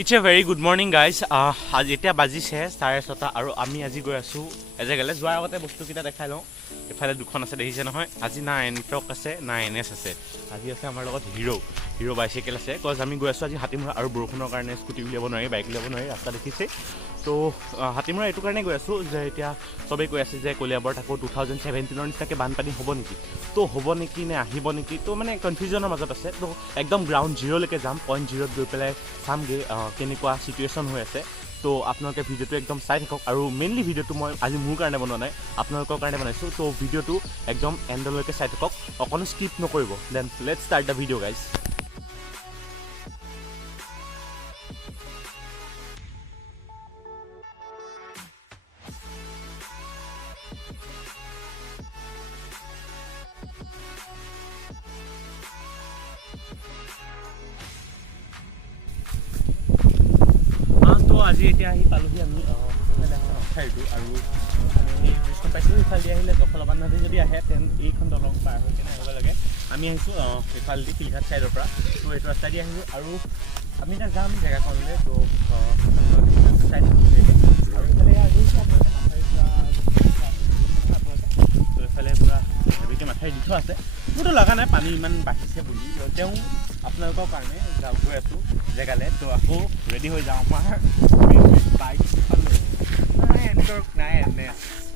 It's a very good morning, guys. আজি এতিয়া বাজিছে 6:30 আৰু আমি আজি গৈ আছো এজেগালে যোৱাৰ আগতে বস্তু কিটা দেখাই লওঁ এফালে দুখন আছে দেখিছে নহয় আজি না এনটক আছে না এনএস আছে আজি আছে আমাৰ লগত হিৰো বাইসাইকেল আছে কজ আমি গৈ আছো আজি হাতিমৰা আৰু বৰষুণৰ কাৰণে স্কুটি উলিয়াব নোৱাৰি বাইক উলিয়াব নোৱাৰি ৰাস্তা দেখিছে তো হাতিমৰা এটো কাৰণে গৈ আছো যে এতিয়া সবে কৈ আছে যে কলিয়াবৰ তাকো 2017 নিচিনাকে বানপানী হ'ব নেকি তো হ'ব নেকি নে আহিব নেকি তো মানে কনফিউজনৰ মাজত আছে তো একদম গ্ৰাউণ্ড জিৰ'লৈকে যাম পইণ্ট জিৰ'ত গৈ পেলাই চামগে কেনেকুৱা সিচুৱেশ্যন হৈ আছে তো আপোনালোকে ভিডিঅ'টো একদম চাই থাকক আৰু মেইনলি ভিডিঅ'টো মই আজি মোৰ কাৰণে বনোৱা নাই আপোনালোকৰ কাৰণে বনাইছোঁ তো ভিডিঅ'টো একদম এণ্ডলৈকে চাই থাকক অকণো স্কিপ নকৰিব then let's start the video' guys আজি এতিয়া আহি পালোহি আমি ঠাইটো আৰু এই ব্ৰিজখন পাইছোঁ ইফালে দি আহিলে জখলাবান নদী যদি আহে তেন এইখন দলং পাৰ হৈ কিনে আহিব লাগে আমি আহিছোঁ ইফালেদি শিলঘাট ছাইডৰ পৰা তো এইটো ৰাস্তা দি আহিছোঁ আৰু আমি এতিয়া যাম জেগাখনলৈ তো ছাইড আৰু ইফালে আহিছোঁ তো এইফালে পূৰা হেভিকৈ মাথাই দি থোৱা আছে মোৰতো লগা নাই পানী ইমান বাঢ়িছে বুলি তেওঁ আপোনালোকৰ কাৰণে গৈ আছোঁ জেগালৈ তো আকৌ ৰেডি হৈ যাওঁ আমাৰ বাইক নাই এণ্টক নাই এনে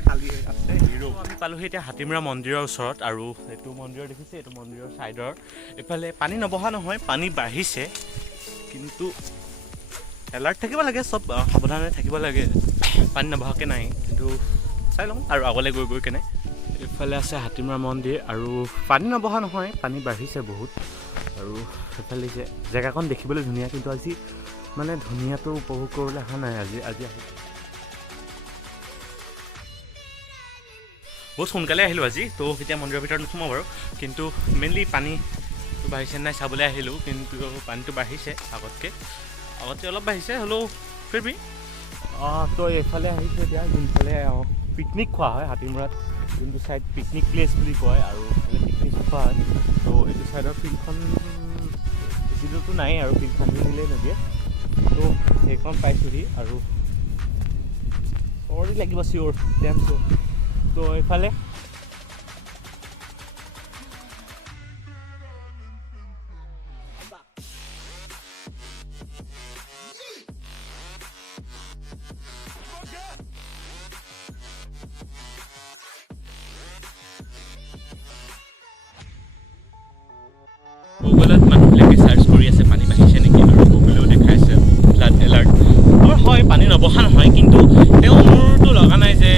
খালী আছে হিৰো আমি পালোহি এতিয়া হাতিমৰা মন্দিৰৰ ওচৰত আৰু এইটো মন্দিৰ দেখিছে এইটো মন্দিৰৰ ছাইডৰ এইফালে পানী নবহা নহয় পানী বাঢ়িছে কিন্তু এলাৰ্ট থাকিব লাগে চব সাৱধানে থাকিব লাগে পানী নবহাকৈ নাই কিন্তু চাই লওঁ আৰু আগলৈ গৈ কেনে এইফালে আছে হাতিমৰা মন্দিৰ আৰু পানী নবহা নহয় পানী বাঢ়িছে বহুত আৰু সেইফালে যে জেগাখন দেখিবলৈ ধুনীয়া কিন্তু আজি মানে ধুনীয়াটো উপভোগ কৰিবলৈ অহা নাই আজি আহি বহুত সোনকালে আহিলোঁ আজি তো এতিয়া মন্দিৰৰ ভিতৰত নোসোমাওঁ বাৰু কিন্তু মেইনলি পানীটো বাঢ়িছে নাই চাবলৈ আহিলোঁ কিন্তু পানীটো বাঢ়িছে আগতকৈ অলপ বাঢ়িছে হ'লেও ফিৰবি তো এইফালে আহিছোঁ এতিয়া যোনফালে পিকনিক খোৱা হয় হাতিমৰাত যোনটো ছাইড পিকনিক প্লেচ বুলি কয় আৰু পিকনিক খোৱা হয় তো এইটো ছাইডৰ ফিল্ডখন বেছিদূৰতো নাই আৰু ফিল্ড খান্দি নিলেই নদীয়ে তো সেইখন পাইছোঁহি আৰু চৰি লাগিব চিয়'ৰ ডেম চিয়'ৰ তো এইফালে গুগলত মানুহবিলাকে চাৰ্চ কৰি আছে পানী বাঢ়িছে নেকি আৰু গুগলেও দেখাইছে ফ্লাড এলাৰ্ট হয় পানী নবহা নহয় কিন্তু তেওঁ মোৰতো লগা নাই যে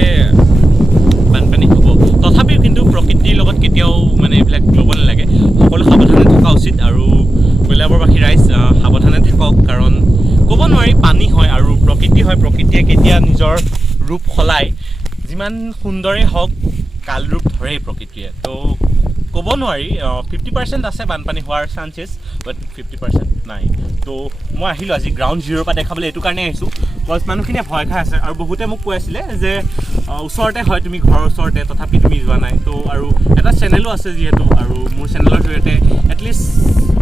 বানপানী হ'ব তথাপিও কিন্তু প্ৰকৃতিৰ লগত কেতিয়াও মানে এইবিলাক ল'ব নালাগে সকলো সাৱধানে থকা উচিত আৰু কলিয়াবৰবাসী ৰাইজ সাৱধানে থাকক কাৰণ ক'ব নোৱাৰি পানী হয় আৰু প্ৰকৃতি হয় প্ৰকৃতিয়ে কেতিয়া নিজৰ ৰূপ সলায় যিমান সুন্দৰেই হওক কাল ৰূপ ধৰেই প্ৰকৃতিয়ে তো ক'ব নোৱাৰি 50% আছে বানপানী হোৱাৰ চান্সেছ বাট 50% নাই তো মই আহিলোঁ আজি গ্ৰাউণ্ড জিৰ'ৰ পৰা দেখাবলৈ এইটো কাৰণে আহিছোঁ কজ মানুহখিনিয়ে ভয় খাই আছে আৰু বহুতে মোক কৈ আছিলে যে ওচৰতে হয় তুমি ঘৰৰ ওচৰতে তথাপি তুমি যোৱা নাই তো আৰু এটা চেনেলো আছে যিহেতু আৰু মোৰ চেনেলৰ জৰিয়তে এটলিষ্ট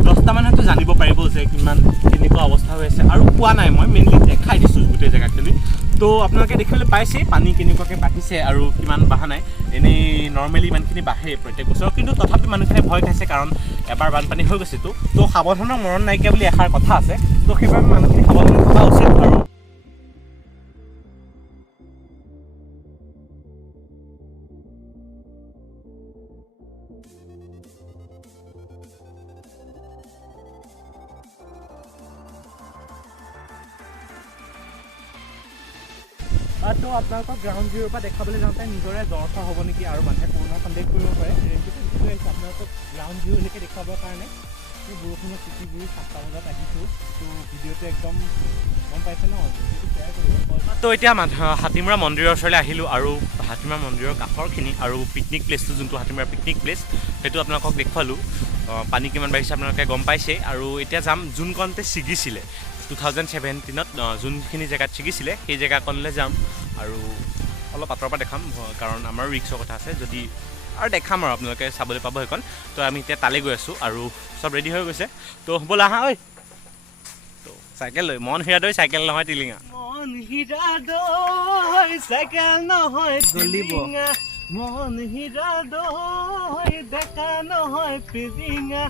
10টা মানুহেতো জানিব পাৰিব যে কিমান কেনেকুৱা অৱস্থা হৈ আছে আৰু পোৱা নাই মই মেইনলি দেখাই দিছোঁ গোটেই জেগাখিনি তো আপোনালোকে দেখিবলৈ পাইছেই পানী কেনেকুৱাকৈ বাঢ়িছে আৰু কিমান বাঢ়া নাই এনেই নৰ্মেলি ইমানখিনি বাঢ়ে প্ৰত্যেক বছৰ কিন্তু তথাপি মানুহখিনিয়ে ভয় খাইছে কাৰণ এবাৰ বানপানী হৈ গৈছেতো তো সাৱধানৰ মৰণ নাইকিয়া বুলি এষাৰ কথা আছে তো সেইবাবে মানুহখিনি সাৱধানে থকা উচিত আৰু তো আপোনালোকক গ্ৰাউণ্ড জিৰ'ৰ পৰা দেখাবলৈ যাওঁতে নিজৰে জ্বৰ চৰ হ'ব নেকি আৰু মানুহে কৰোণা সন্দেহ কৰিব পাৰে সেইটো আহিছোঁ আপোনালোকক গ্ৰাউণ্ড জিৰ'লৈকে দেখুৱাবৰ কাৰণে এই বৰষুণৰ চিটিবোৰ 7টা বজাত আহিছোঁ তো ভিডিঅ'টো একদম গম পাইছে ন ভিডিঅ'টো শ্বেয়াৰ কৰিব তো এতিয়া হাতিমৰা মন্দিৰৰ ওচৰলৈ আহিলোঁ আৰু হাতিমৰা মন্দিৰৰ কাষৰখিনি আৰু পিকনিক প্লেচটো যোনটো হাতিমৰা পিকনিক প্লেচ সেইটো আপোনালোকক দেখুৱালোঁ পানী কিমান বাঢ়িছে আপোনালোকে গম পাইছেই আৰু এতিয়া যাম যোনকণতে ছিগিছিলে 2017ত যোনখিনি জেগাত ছিগিছিলে সেই জেগাকণলৈ যাম আৰু অলপ আঁতৰৰ পৰা দেখাম কাৰণ আমাৰ ৰিক্সৰ কথা আছে যদি আৰু দেখাম আৰু আপোনালোকে চাবলৈ পাব সেইখন তো আমি এতিয়া তালৈ গৈ আছোঁ আৰু চব ৰেডি হৈ গৈছে তো ব'লা আহা ঐ তো চাইকেল লৈ মন হিৰা দৈ চাইকেল নহয় টিলিঙা মন হিৰা দৈ চাইকেল নহয় টিলিঙা মন হিৰা দৈ ডেকা নহয় পিলিঙা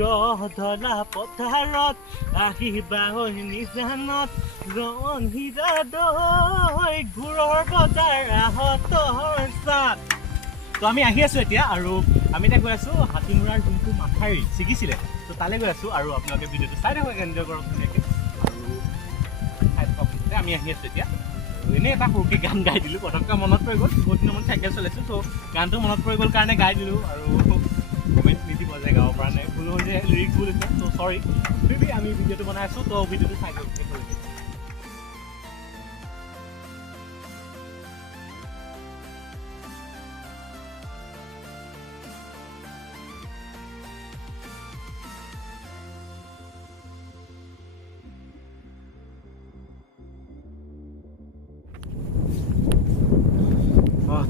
ৰহ ধৰা পথাৰত আহিবা ঐ নিজানত ৰন হিৰা দৈ গুৰৰ বজাৰ আহতৰ চাত তো আমি আহি আছোঁ এতিয়া আৰু আমি এতিয়া গৈ আছোঁ হাতীমূৰাৰ যোনটো মাথাউৰি ছিগিছিলে তো তালৈ গৈ আছোঁ আৰু আপোনালোকে ভিডিঅ'টো চাই থাকক এনজয় কৰক ধুনীয়াকৈ আৰু আমি আহি আছোঁ এতিয়া এনেই এটা সৰুকৈ গান গাই দিলোঁ পটককৈ মনত পৰি গ'ল বহুত দিনৰ মনত চাইকেল চলাইছোঁ ত' গানটো মনত পৰি গ'ল কাৰণে গাই দিলোঁ আৰু কমেণ্ট নিদিব যে গাব পৰা নাই ভুল হৈ যে লিৰিক্স ভুল হৈছে ত' চৰি ফিৰবি আমি ভিডিঅ'টো বনাই আছোঁ ত' ভিডিঅ'টো চাই দিওঁ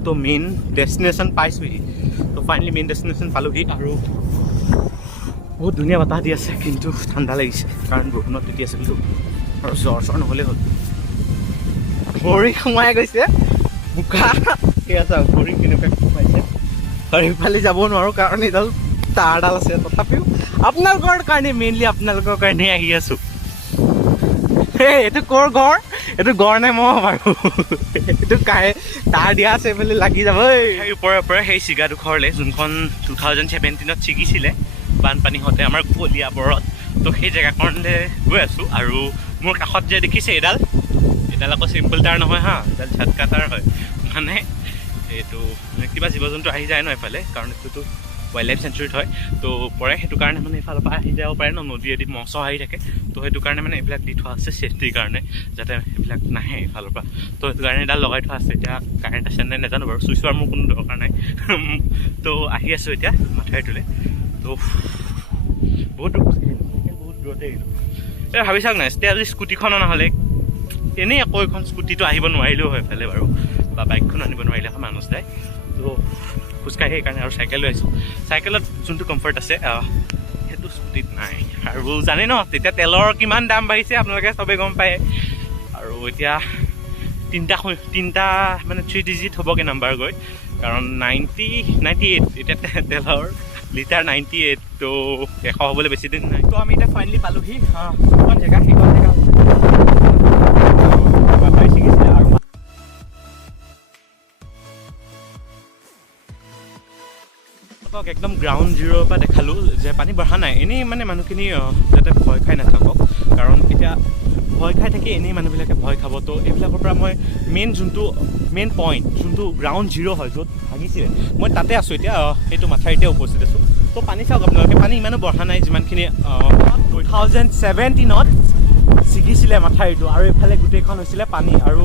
তো মেইন ডেষ্টিনেশ্যন পাইছোঁহি তো ফাইনেলি মেইন ডেষ্টিনেশ্যন পালোহি আৰু বহুত ধুনীয়া বতাহ দি আছে কিন্তু ঠাণ্ডা লাগিছে কাৰণ বৰষুণত তিতি আছে কিন্তু আৰু জ্বৰ চৰ নহ'লেই হ'ল ভৰি সোমাই গৈছে বোকা ঠিক আছে ভৰি কেনেকুৱা সোমাইছে আৰু ইফালে যাব নোৱাৰোঁ কাৰণ এইডাল তাঁৰডাল আছে তথাপিও আপোনালোকৰ কাৰণে মেইনলি আপোনালোকৰ কাৰণে আহি আছোঁ এইটো ক'ৰ ঘৰ এইটো গড় নে মহ বাৰু এইটো কাহে তাৰ দিয়া আছে এইফালে লাগি যাব এই ওপৰে ওপৰে সেই ছিগাডোখৰলৈ যোনখন 2017 ছিগিছিলে বানপানী হওঁতে আমাৰ কলিয়াবৰত তো সেই জেগাকণলৈ গৈ আছোঁ আৰু মোৰ কাষত যে দেখিছে এইডাল আকৌ চিম্পল তাৰ নহয় হা এইডাল ঝাটকা তাৰ হয় মানে এইটো কিবা জীৱ জন্তু আহি যায় ন এইফালে কাৰণ এইটোতো ৱাইল্ড লাইফ চেঞ্চুৰীত হয় তো পৰে সেইটো কাৰণে মানে এইফালৰ পৰা আহি যাব পাৰে ন নদীয়েদি মহ চহ আহি থাকে তো সেইটো কাৰণে মানে এইবিলাক দি থোৱা আছে ছেফটিৰ কাৰণে যাতে এইবিলাক নাহে এইফালৰ পৰা তো সেইটো কাৰণে এডাল লগাই থোৱা আছে এতিয়া কাৰেণ্ট আছে নাই নাজানো বাৰু চুইচ হোৱাৰ মোৰ কোনো দৰকাৰ নাই তো আহি আছোঁ এতিয়া মাথাউৰিটোলৈ তো বহুত দূৰতে আহিলোঁ এই ভাবি চাওক নাই এতিয়া যদি স্কুটিখনো নহ'লে এনেই আকৌ এখন স্কুটিটো আহিব নোৱাৰিলেও হয় এইফালে বাৰু বা বাইকখন আনিব নোৱাৰিলে এখন মানুহ যায় তো খোজকাঢ়ি সেইকাৰণে আৰু চাইকেল লৈ আহিছোঁ চাইকেলত যোনটো কমফৰ্ট আছে সেইটো স্কুটিত নাই আৰু জানে ন তেতিয়া তেলৰ কিমান দাম বাঢ়িছে আপোনালোকে চবেই গম পায় আৰু এতিয়া তিনিটা মানে 3 ডিজিট হ'বগৈ নাম্বাৰ গৈ কাৰণ 98 এতিয়া তেলৰ লিটাৰ 98 তো 100 হ'বলৈ বেছি দিন নাই তো আমি এতিয়া ফাইনেলি পালোহি সেইখন জেগা ছিগিছিলে আৰু একদম গ্ৰাউণ্ড জিৰ'ৰ পৰা দেখালোঁ যে পানী বঢ়া নাই এনেই মানে মানুহখিনি যাতে ভয় খাই নাথাকক কাৰণ এতিয়া ভয় খাই থাকি এনেই মানুহবিলাকে ভয় খাব তো এইবিলাকৰ পৰা মই মেইন পইণ্ট যোনটো গ্ৰাউণ্ড জিৰ' হয় য'ত ভাগিছিলে মই তাতে আছোঁ এতিয়া সেইটো মাথাউৰিতে উপস্থিত আছোঁ তো পানী চাওক আপোনালোকে পানী ইমানো বঢ়া নাই যিমানখিনি 2017ত ছিগিছিলে মাথাউৰিটো আৰু এইফালে গোটেইখন হৈছিলে পানী আৰু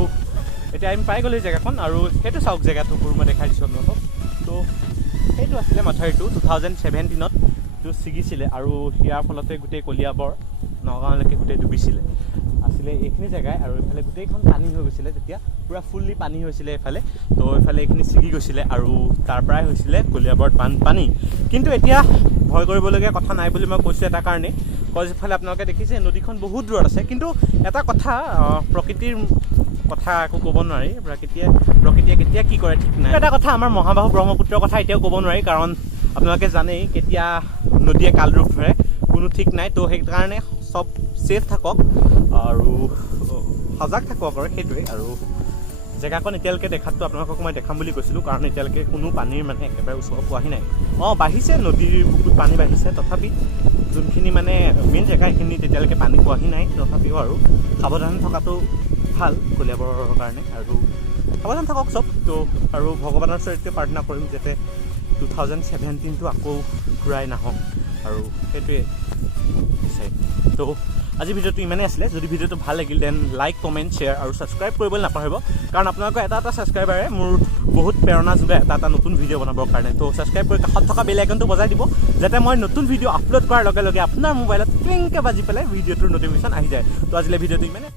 এতিয়া আমি পাই গ'লোঁ জেগাখন আৰু সেইটো চাওক জেগাটো মই দেখাই দিছোঁ আপোনালোকক তো সেইটো আছিলে মাথাউৰিটো 2017ত যিটো ছিগিছিলে আৰু ইয়াৰ ফলতে গোটেই কলিয়াবৰ নগাঁৱলৈকে গোটেই ডুবিছিলে আছিলে এইখিনি জেগাই আৰু এইফালে গোটেইখন পানী হৈ গৈছিলে তেতিয়া পূৰা ফুল্লি পানী হৈছিলে এইফালে তো এইফালে এইখিনি ছিগি গৈছিলে আৰু তাৰ পৰাই হৈছিলে কলিয়াবৰত বানপানী কিন্তু এতিয়া ভয় কৰিবলগীয়া কথা নাই বুলি মই কৈছোঁ এটা কাৰণেই যিফালে আপোনালোকে দেখিছে নদীখন বহুত দূৰত আছে কিন্তু এটা কথা প্ৰকৃতিৰ কথা একো ক'ব নোৱাৰি প্ৰকৃতিয়ে কেতিয়া কি কৰে ঠিক নাই এটা কথা আমাৰ মহাবাহু ব্ৰহ্মপুত্ৰৰ কথা এতিয়াও ক'ব নোৱাৰি কাৰণ আপোনালোকে জানেই কেতিয়া নদীয়ে কাল ৰূপ ধৰে কোনো ঠিক নাই তো সেইকাৰণে চব ছেফ থাকক আৰু সজাগ থাকক আৰু সেইটোৱে আৰু জেগাখন এতিয়ালৈকে দেখাততো আপোনালোকক মই দেখাম বুলি কৈছিলোঁ কাৰণ এতিয়ালৈকে কোনো পানীৰ মানে একেবাৰে ওচৰ পোৱাহি নাই বাঢ়িছে নদীৰ বুকুত পানী বাঢ়িছে তথাপি যোনখিনি মানে মেইন জেগা সেইখিনিত এতিয়ালৈকে পানী পোৱাহি নাই তথাপিও আৰু সাৱধান থকাটো ভাল কলিয়াবৰৰ কাৰণে আৰু সাৱধান থাকক চব তো আৰু ভগৱানৰ চৰিত্ৰে প্ৰাৰ্থনা কৰিম যাতে 2017টো আকৌ ঘূৰাই নাহক আৰু সেইটোৱে বিচাৰিম তো আজি ভিডিঅ'টো ইমানেই আছিলে যদি ভিডিঅ'টো ভাল লাগিল দেন লাইক কমেণ্ট শ্বেয়াৰ আৰু ছাবস্ক্ৰাইব কৰিবলৈ নাপাহৰিব কাৰণ আপোনালোকৰ এটা ছাবস্ক্ৰাইবাৰে মোৰ বহুত প্ৰেৰণা যোগায় এটা নতুন ভিডিঅ' বনাবৰ কাৰণে তো ছাবস্ক্ৰাইব কৰি কাষত থকা বেল আইকনটো বজাই দিব যাতে মই নতুন ভিডিঅ' আপলোড কৰাৰ লগে লগে আপোনাৰ মোবাইলত ক্লিংকৈ বাজি পেলাই ভিডিঅ'টোৰ নটিফিকেশ্যন আহি যায় তো আজিলৈ ভিডিঅ'টো ইমানে